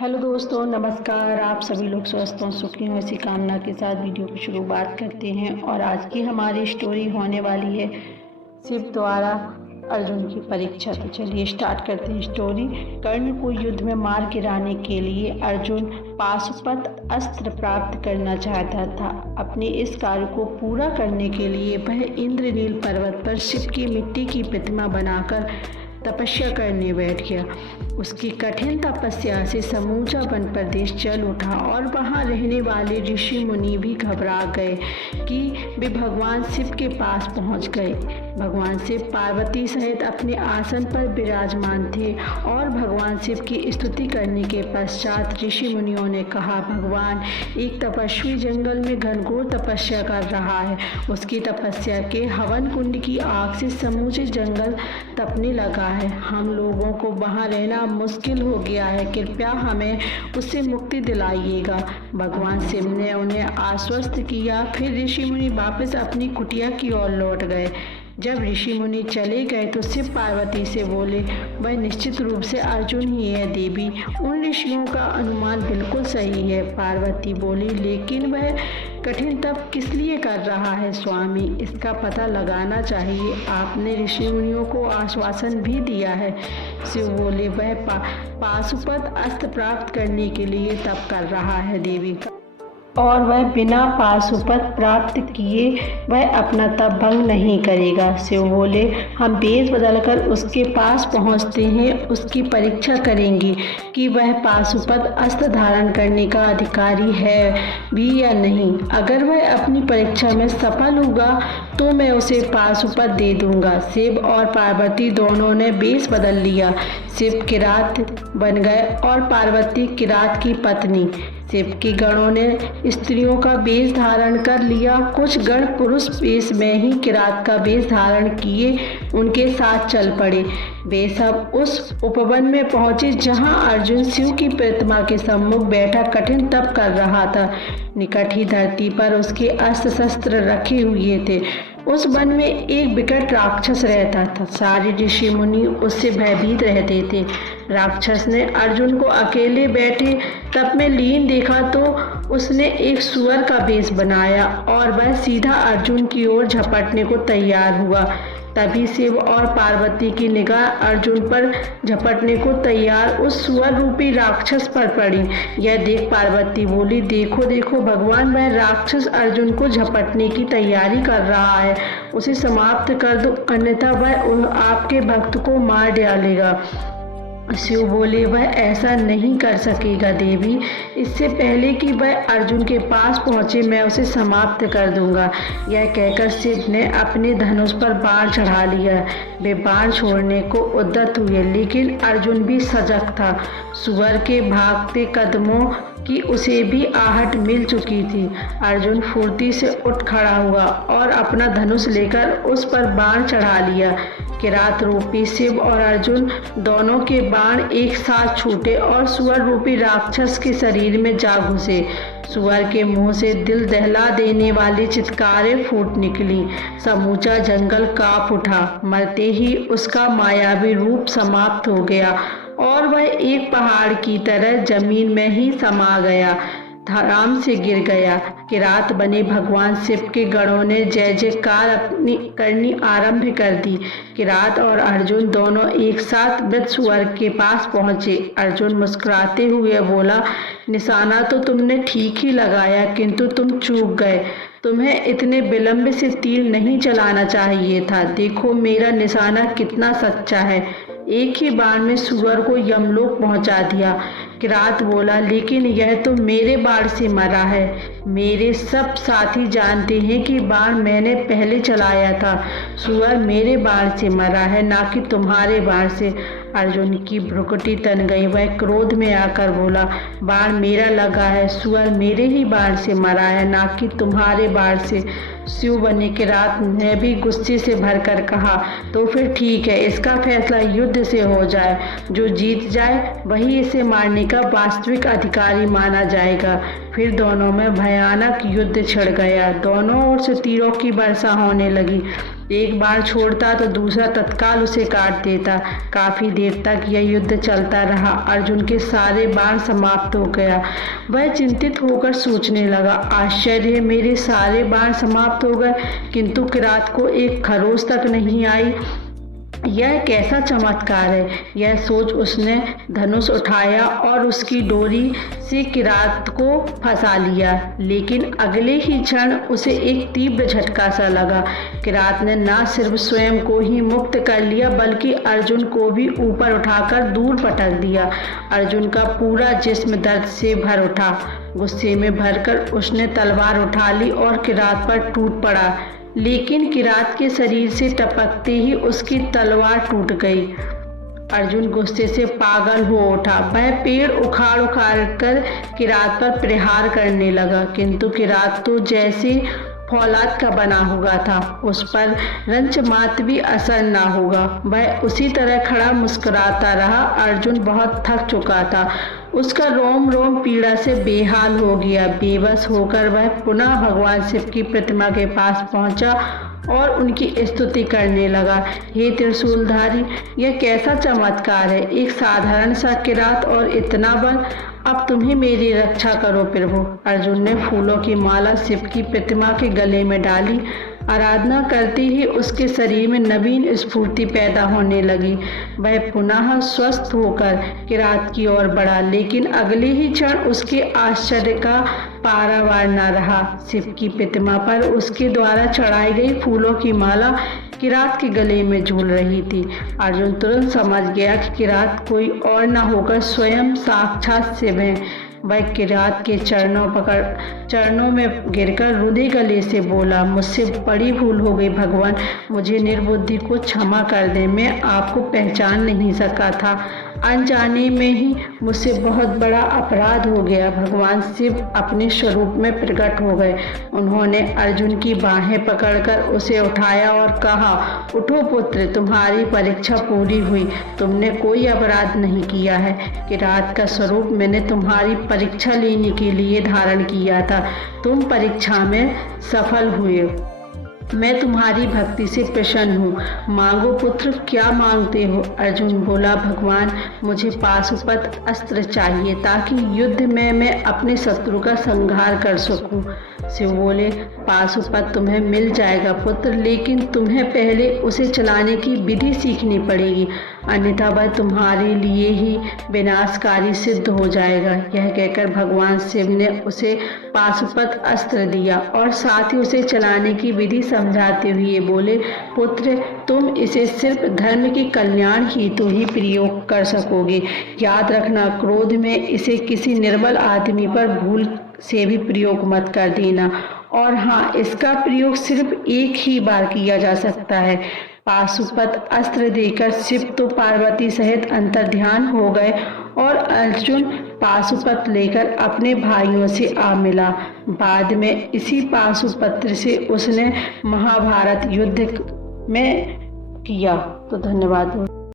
Hello दोस्तों, नमस्कार। आप सभी लोग स्वस्थ हों, सुखी हों, इसी कामना के साथ वीडियो की शुरुआत करते हैं। और आज की हमारी स्टोरी होने वाली है शिव द्वारा अर्जुन की परीक्षा। तो चलिए स्टार्ट करते हैं स्टोरी। कर्ण को युद्ध में मार गिराने के लिए अर्जुन पाशुपत अस्त्र प्राप्त करना चाहता था। अपने इस कार्य को पूरा करने के लिए वह इंद्रनील पर्वत पर शिव की मिट्टी की प्रतिमा बनाकर तपस्या करने बैठ गया। उसकी कठिन तपस्या से समूचा वन प्रदेश जल उठा और वहां रहने वाले ऋषि मुनि भी घबरा गए कि वे भगवान शिव के पास पहुंच गए। भगवान शिव पार्वती सहित अपने आसन पर विराजमान थे और भगवान शिव की स्तुति करने के पश्चात ऋषि मुनियों ने कहा, भगवान एक तपस्वी जंगल में घनघोर तपस्या कर रहा है। उसकी तपस्या के हवन कुंड की आग से समूचे जंगल तपने लगा है। हम लोगों को वहां रहना मुश्किल हो गया है। कृपया हमें उससे मुक्ति दिलाइएगा। भगवान शिव ने उन्हें आश्वस्त किया। फिर ऋषि मुनि वापस अपनी कुटिया की ओर लौट गए। जब ऋषि मुनि चले गए तो शिव पार्वती से बोले, वह निश्चित रूप से अर्जुन ही है देवी। उन ऋषियों का अनुमान बिल्कुल सही है। पार्वती बोली, लेकिन वह कठिन तप किस लिए कर रहा है स्वामी? इसका पता लगाना चाहिए। आपने ऋषि मुनियों को आश्वासन भी दिया है। शिव बोले, वह पाशुपत अस्त्र प्राप्त करने के लिए तप कर रहा है देवी, और वह बिना पाशुपत प्राप्त किए वह अपना तप भंग नहीं करेगा। शिव बोले, हम वेश बदलकर उसके पास पहुंचते हैं। उसकी परीक्षा करेंगे कि वह पाशुपत अस्त्र धारण करने का अधिकारी है भी या नहीं। अगर वह अपनी परीक्षा में सफल होगा तो मैं उसे पाशुपत दे दूंगा। शिव और पार्वती दोनों ने वेश बदल लिया। शिव किरात बन गए और पार्वती किरात की पत्नी। शिव के गणों ने स्त्रियों का वेश धारण कर लिया। कुछ गण पुरुष वेश में ही किरात का वेश धारण किए उनके साथ चल पड़े। वे सब उस उपवन में पहुंचे जहां अर्जुन शिव की प्रतिमा के सम्मुख बैठा कठिन तप कर रहा था। निकट ही धरती पर उसके अस्त्र शस्त्र रखे हुए थे। उस वन में एक विकट राक्षस रहता था। सारे ऋषि मुनि उससे भयभीत रहते थे। राक्षस ने अर्जुन को अकेले बैठे तप में लीन देखा तो उसने एक सुअर का वेश बनाया और वह सीधा अर्जुन की ओर झपटने को तैयार हुआ। तभी शिव और पार्वती की निगाह अर्जुन पर झपटने को तैयार उस सुअर रूपी राक्षस पर पड़ी। यह देख पार्वती बोली, देखो देखो भगवान, वह राक्षस अर्जुन को झपटने की तैयारी कर रहा है। उसे समाप्त कर दो, अन्यथा वह आपके भक्त को मार डालेगा। शिव बोले, वह ऐसा नहीं कर सकेगा देवी। इससे पहले कि वह अर्जुन के पास पहुंचे मैं उसे समाप्त कर दूंगा। यह कहकर शिव ने अपने धनुष पर बाण चढ़ा लिया। वे बाण छोड़ने को उद्यत हुए, लेकिन अर्जुन भी सजग था। सुअर के भागते कदमों की उसे भी आहट मिल चुकी थी। अर्जुन फुर्ती से उठ खड़ा हुआ और अपना धनुष लेकर उस पर बाण चढ़ा लिया। किरात रूपी शिव और अर्जुन दोनों के बाण एक साथ छूटे और सुअर रूपी राक्षस के शरीर में जा घुसे। सुअर के मुंह से दिल दहला देने वाली चित्कारें फूट निकली। समूचा जंगल कांप उठा। मरते ही उसका मायावी रूप समाप्त हो गया और वह एक पहाड़ की तरह जमीन में ही समा गया, धड़ाम से गिर गया। किरात बने भगवान शिव के गणों ने जय जयकार अपनी करनी आरंभ कर दी। किरात और अर्जुन दोनों एक साथ मृत सुअर के पास पहुंचे। अर्जुन मुस्कुराते हुए बोला, निशाना तो तुमने ठीक ही लगाया, किंतु तुम चूक गए। तुम्हें इतने विलंब से तीर नहीं चलाना चाहिए था। देखो मेरा निशाना कितना सच्चा है। एक ही बाण में सुअर को यमलोक पहुंचा दिया। किरात बोला, लेकिन यह तो मेरे बाण से मरा है। मेरे सब साथी जानते हैं कि बाण मैंने पहले चलाया था। सुअर मेरे बाण से मरा है, ना कि तुम्हारे बाण से। अर्जुन की भ्रुकुटी तन गई। वह क्रोध में आकर बोला, बाण मेरा लगा है, सुअर मेरे ही बाण से मरा है, ना कि तुम्हारे बाण से। शिव बने किरात ने भी गुस्से से भरकर कहा, तो फिर ठीक है, इसका फैसला युद्ध से हो जाए। जो जीत जाए वही इसे मारने का वास्तविक अधिकारी माना जाएगा। फिर दोनों में भयानक युद्ध छिड़ गया। दोनों ओर से तीरों की वर्षा होने लगी। एक बार छोड़ता तो दूसरा तत्काल उसे काट देता। काफी देर तक यह युद्ध चलता रहा। अर्जुन के सारे बाण समाप्त हो गया। वह चिंतित होकर सोचने लगा, आश्चर्य, मेरे सारे बाण समाप्त हो गए किंतु किरात को एक खरोंच तक नहीं आई। यह कैसा चमत्कार है। यह सोच उसने धनुष उठाया और उसकी डोरी से किरात को फंसा लिया। लेकिन अगले ही क्षण उसे एक तीव्र झटका सा लगा। किरात ने न सिर्फ स्वयं को ही मुक्त कर लिया बल्कि अर्जुन को भी ऊपर उठाकर दूर पटक दिया। अर्जुन का पूरा जिस्म दर्द से भर उठा। गुस्से में भरकर उसने तलवार उठा ली और किरात पर टूट पड़ा। लेकिन किरात के शरीर से टपकते ही उसकी तलवार टूट गई। अर्जुन गुस्से से पागल हो उठा। वह पेड़ उखाड़ कर किरात पर प्रहार करने लगा किंतु किरात तो जैसे फौलाद का बना हुआ था। उस पर रंच मात्र भी असर ना होगा। वह उसी तरह खड़ा मुस्कुराता रहा। अर्जुन बहुत थक चुका था। उसका रोम रोम पीड़ा से बेहाल हो गया। बेबस होकर वह पुनः भगवान शिव की प्रतिमा के पास पहुंचा और उनकी स्तुति करने लगा। हे त्रिशूलधारी, यह कैसा चमत्कार है। एक साधारण सा किरात और इतना बल। अब तुम्ही मेरी रक्षा करो प्रभु। अर्जुन ने फूलों की माला शिव की प्रतिमा के गले में डाली। आराधना करते ही उसके शरीर में नवीन स्फूर्ति पैदा होने लगी। वह पुनः स्वस्थ होकर किरात की ओर बढ़ा। लेकिन अगले ही क्षण उसके आश्चर्य का पारावार न रहा। शिव की प्रतिमा पर उसके द्वारा चढ़ाई गई फूलों की माला किरात के गले में झूल रही थी। अर्जुन तुरंत समझ गया कि किरात कोई और न होकर स्वयं साक्षात शिव है। वह किरात के चरणों में गिरकर रुदे गले से बोला, मुझसे बड़ी भूल हो गई भगवान, मुझे निर्बुद्धि को क्षमा कर दे। मैं आपको पहचान नहीं सका था। अनजाने में ही मुझसे बहुत बड़ा अपराध हो गया। भगवान शिव अपने स्वरूप में प्रकट हो गए। उन्होंने अर्जुन की बाहें पकड़कर उसे उठाया और कहा, उठो पुत्र, तुम्हारी परीक्षा पूरी हुई। तुमने कोई अपराध नहीं किया है। किरात का स्वरूप मैंने तुम्हारी परीक्षा लेने के लिए धारण किया था। तुम परीक्षा में सफल हुए। मैं तुम्हारी भक्ति से प्रसन्न हूँ। मांगो पुत्र, क्या मांगते हो। अर्जुन बोला, भगवान, मुझे पाशुपत अस्त्र चाहिए ताकि युद्ध में मैं अपने शत्रु का संहार कर सकूं। शिव बोले, पाशुपत तुम्हें मिल जाएगा पुत्र, लेकिन तुम्हें पहले उसे चलाने की विधि सीखनी पड़ेगी, अन्यथा वह तुम्हारे लिए ही विनाशकारी सिद्ध हो जाएगा। यह कहकर भगवान शिव ने उसे पाशुपत अस्त्र दिया और साथ ही उसे चलाने की विधि समझाते हुए बोले, पुत्र, तुम इसे सिर्फ धर्म के कल्याण हेतु ही प्रयोग कर सकोगे। याद रखना, क्रोध में इसे किसी निर्बल आदमी पर भूल से भी प्रयोग मत कर देना। और हाँ, इसका प्रयोग सिर्फ एक ही बार किया जा सकता है। पाशुपत अस्त्र देकर शिव तो पार्वती सहित अंतर्ध्यान हो गए और अर्जुन पाशुपत लेकर अपने भाइयों से आ मिला। बाद में इसी पाशुपत्र से उसने महाभारत युद्ध में किया। तो धन्यवाद।